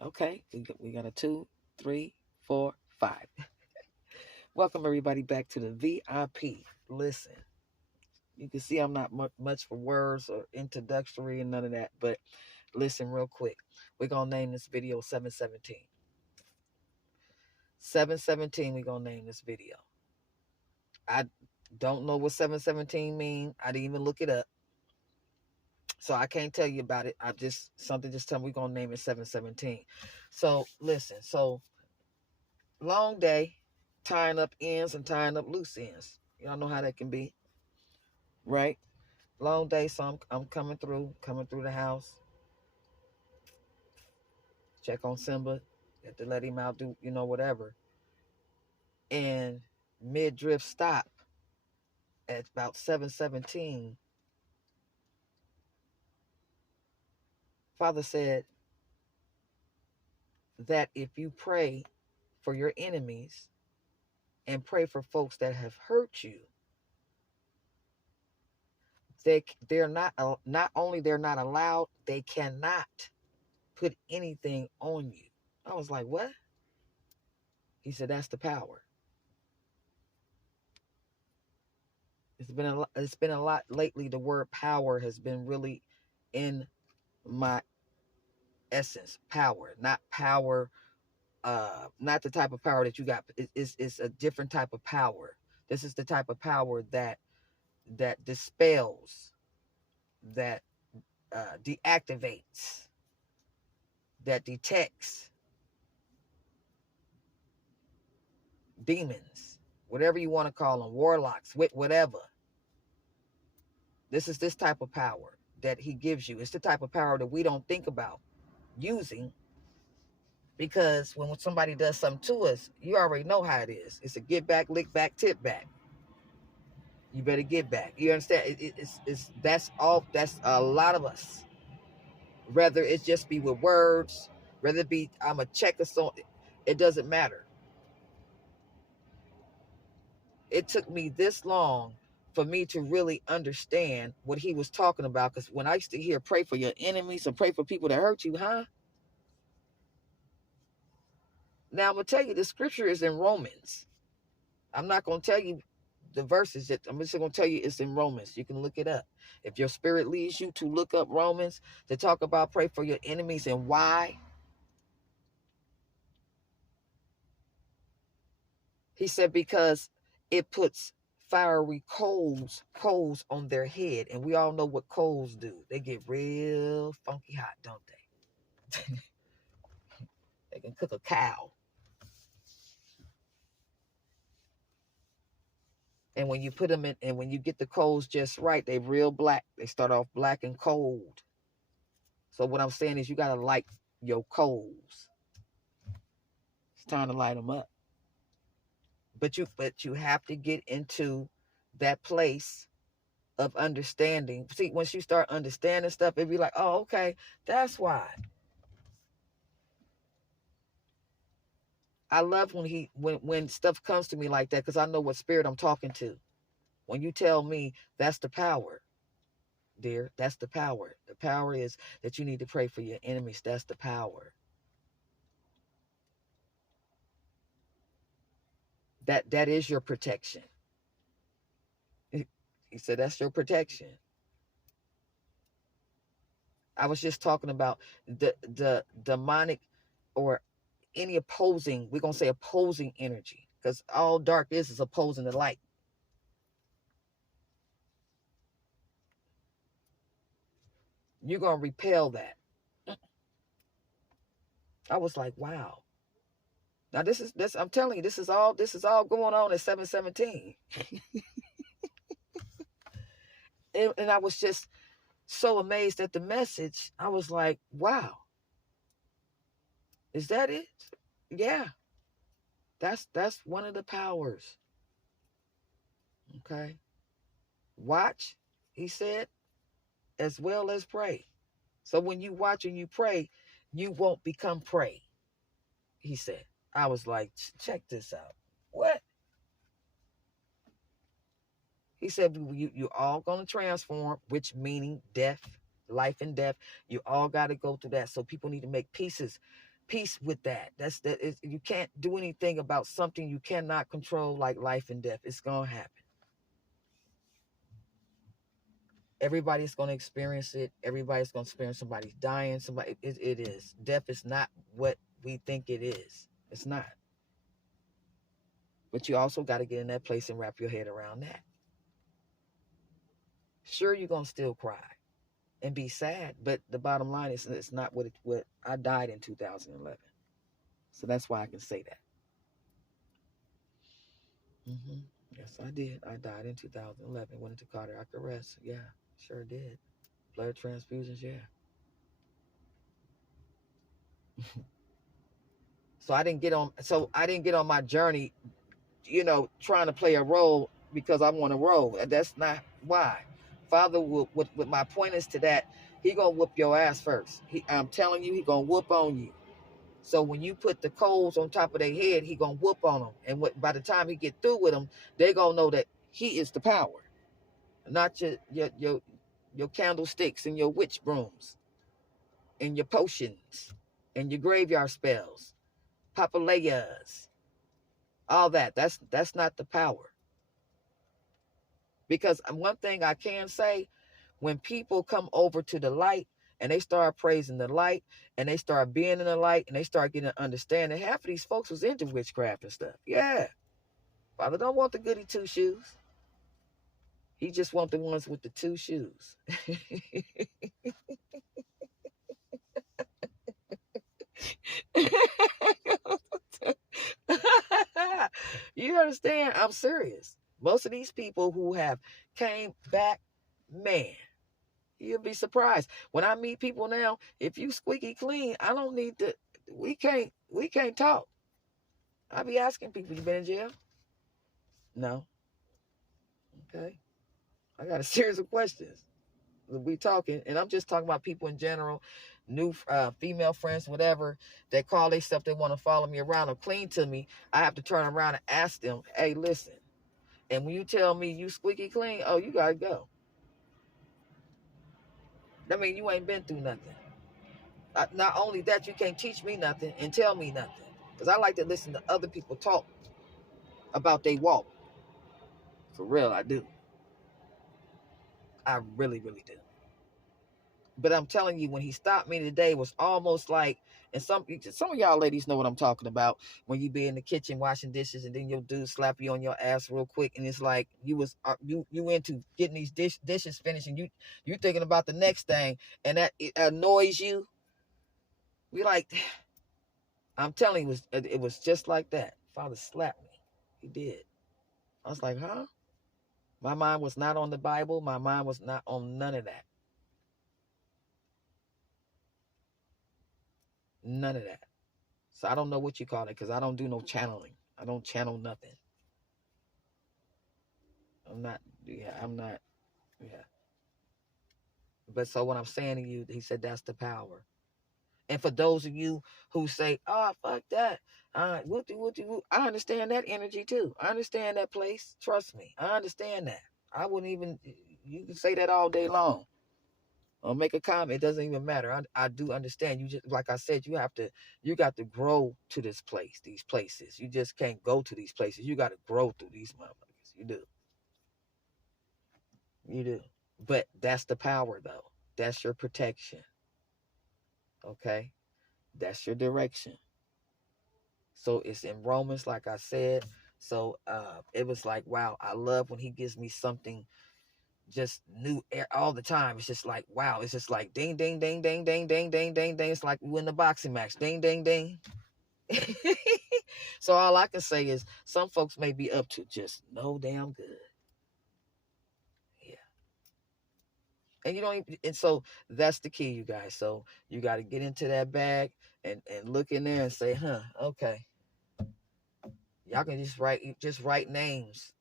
Okay, we got a two, three, four, five. Welcome everybody back to the VIP. Listen, you can see I'm not much for words or introductory and none of that, but listen real quick. We're gonna name this video 717. 717, we're gonna name this video. I don't know what 717 mean. I didn't even look it up. So I can't tell you about it. I just something just tell me we're gonna name it 717. So listen, so long day, tying up ends and tying up loose ends. Y'all know how that can be, right? Long day, so I'm coming through the house. Check on Simba, have to let him out, do whatever. And mid drift stop at about 717. Father said that if you pray for your enemies and pray for folks that have hurt you, they're not only they're not allowed, they cannot put anything on you. I was like, what? He said, that's the power. It's been a lot lately. The word power has been really in my essence. Power, not power, not the type of power that you got. It's a different type of power. This is the type of power that dispels, that deactivates, that detects demons, whatever you want to call them, warlocks, whatever. This is this type of power that he gives you. It's the type of power that we don't think about using, because when somebody does something to us, you already know how it is. It's a get back, lick back, tip back. You better get back. You understand? It's that's all. That's a lot of us. Whether it just be with words, whether it be I'm a check or something, it doesn't matter. It took me this long for me to really understand what he was talking about. Because when I used to hear pray for your enemies and pray for people that hurt you, huh? Now I'm gonna tell you the scripture is in Romans. I'm not gonna tell you the verses that I'm just gonna tell you it's in Romans. You can look it up. If your spirit leads you to look up Romans to talk about pray for your enemies and why, he said because it puts fiery coals on their head, and we all know what coals do. They get real funky hot, don't they? They can cook a cow. And when you put them in, and when you get the coals just right, they real black. They start off black and cold. So what I'm saying is you got to light your coals. It's time to light them up. But you have to get into that place of understanding. See, once you start understanding stuff, it'd be like, oh, okay, that's why. I love when stuff comes to me like that, because I know what spirit I'm talking to. When you tell me that's the power, dear, that's the power. The power is that you need to pray for your enemies. That's the power. That is your protection. He said that's your protection. I was just talking about the demonic or any opposing, we're gonna say opposing energy, because all dark is opposing the light. You're gonna repel that. I was like, wow. Now this I'm telling you, this is all going on at 717. And I was just so amazed at the message. I was like, wow. Is that it? Yeah. That's one of the powers. Okay. Watch, he said, as well as pray. So when you watch and you pray, you won't become prey, he said. I was like, check this out. What? He said, you all going to transform, which meaning death, life and death. You all got to go through that. So people need to make peace peace with that. You can't do anything about something you cannot control, like life and death. It's gonna happen. Everybody's gonna experience it. Everybody's gonna experience somebody dying. It is. Death is not what we think it is. It's not. But you also got to get in that place and wrap your head around that. Sure, you're gonna still cry and be sad, but the bottom line is, it's not what I died in 2011. So that's why I can say that. Yes, I did. I died in 2011. Went into cardiac arrest. Yeah, sure did. Blood transfusions. Yeah. So I didn't get on my journey, trying to play a role because I want to roll. That's not why. Father, with my point is to that, he gonna whoop your ass first. I'm telling you, he gonna whoop on you. So when you put the coals on top of their head, he gonna whoop on them. And by the time he get through with them, they gonna know that he is the power, not your candlesticks and your witch brooms and your potions and your graveyard spells, papalayas, all that. That's not the power. Because one thing I can say, when people come over to the light and they start praising the light and they start being in the light and they start getting an understanding, half of these folks was into witchcraft and stuff. Yeah. Father don't want the goody two shoes. He just want the ones with the two shoes. You understand? I'm serious. Most of these people who have came back, man, you'll be surprised. When I meet people now, if you squeaky clean, I don't need to, we can't talk. I be asking people, you been in jail? No. Okay. I got a series of questions. We talking, and I'm just talking about people in general, new female friends, whatever, they call themselves, they want to follow me around or clean to me. I have to turn around and ask them, hey, listen. And when you tell me you squeaky clean, oh, you gotta go. That mean you ain't been through nothing. Not only that, you can't teach me nothing and tell me nothing. Because I like to listen to other people talk about their walk. For real, I do. I really, really do. But I'm telling you, when he stopped me today, it was almost like, and some of y'all ladies know what I'm talking about, when you be in the kitchen washing dishes and then your dude slap you on your ass real quick, and it's like you into getting these dishes finished, and you thinking about the next thing, and that it annoys you. We like, I'm telling you, it was just like that. Father slapped me. He did. I was like, huh? My mind was not on the Bible. My mind was not on none of that. None of that. So I don't know what you call it, because I don't do no channeling. I don't channel nothing. I'm not. But so what I'm saying to you, he said that's the power. And for those of you who say, oh, fuck that, I understand that energy too. I understand that place. Trust me. I understand that. I wouldn't even, you can say that all day long. Or make a comment. It doesn't even matter. I do understand. You just, like I said, you got to grow to these places. You just can't go to these places. You got to grow through these motherfuckers. You do. You do. But that's the power, though. That's your protection. Okay? That's your direction. So it's in Romans, like I said. So it was like, wow, I love when he gives me something just new all the time. It's just like, wow. It's just like ding, ding, ding, ding, ding, ding, ding, ding, ding. It's like we win the boxing match. Ding, ding, ding. So all I can say is some folks may be up to just no damn good. Yeah. And you don't even, and so that's the key, you guys. So you got to get into that bag and look in there and say, huh, okay. Y'all can just write names.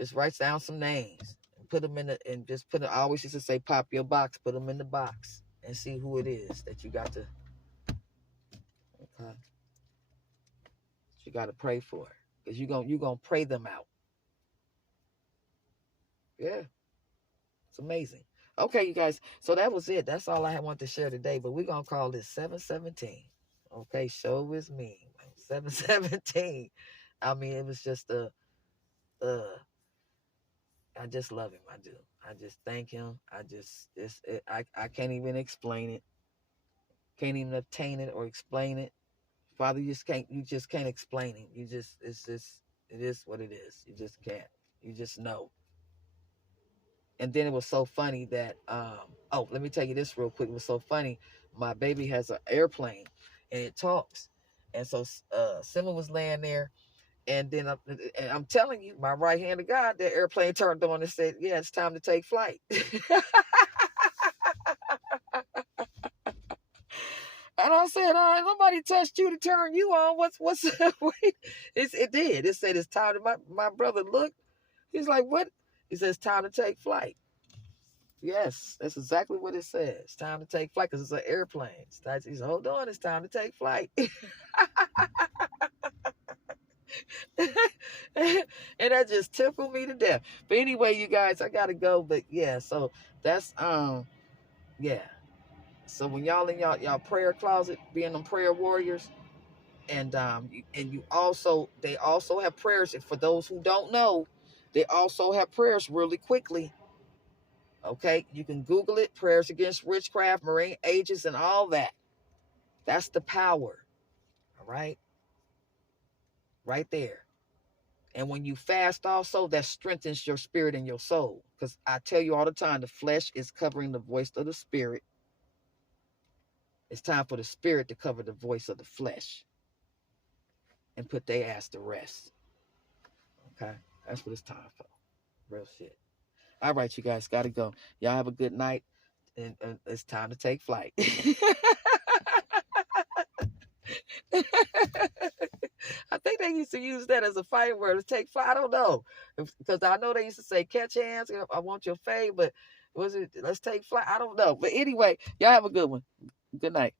Just write down some names. Put them in and just put it. I always used to say, pop your box, put them in the box and see who it is that you got to, okay. You got to pray for it, because you're going to pray them out. Yeah. It's amazing. Okay, you guys. So that was it. That's all I wanted to share today, but we're going to call this 717. Okay, show is me. 717. I mean, it was just uh I just love him. I do. I just thank him. I can't even explain it. Can't even obtain it or explain it. Father, you just can't explain it. It is what it is. You just can't. You just know. And then it was so funny that let me tell you this real quick. It was so funny. My baby has an airplane and it talks. And so Simba was laying there, and then I'm telling you, my right hand of God, the airplane turned on and said, "Yeah, it's time to take flight." And I said, nobody touched you to turn you on. What's wait? It did. It said it's time to my brother looked. He's like, what? He says it's time to take flight. Yes, that's exactly what it says. It's time to take flight because it's an airplane. He said, hold on, it's time to take flight. And that just tickled me to death. But anyway, you guys, I gotta go. But yeah, so that's yeah. So when y'all in y'all prayer closet, being them prayer warriors, and you also, they also have prayers. And for those who don't know, they also have prayers really quickly. Okay, you can Google it, prayers against witchcraft, marine agents, and all that. That's the power. All right, right there. And when you fast also, that strengthens your spirit and your soul. Because I tell you all the time, the flesh is covering the voice of the spirit. It's time for the spirit to cover the voice of the flesh and put their ass to rest. Okay? That's what it's time for. Real shit. All right, you guys got to go. Y'all have a good night. And it's time to take flight. I think they used to use that as a fight word to take flight. I don't know. Because I know they used to say, catch hands. I want your fave. But was it, let's take flight? I don't know. But anyway, y'all have a good one. Good night.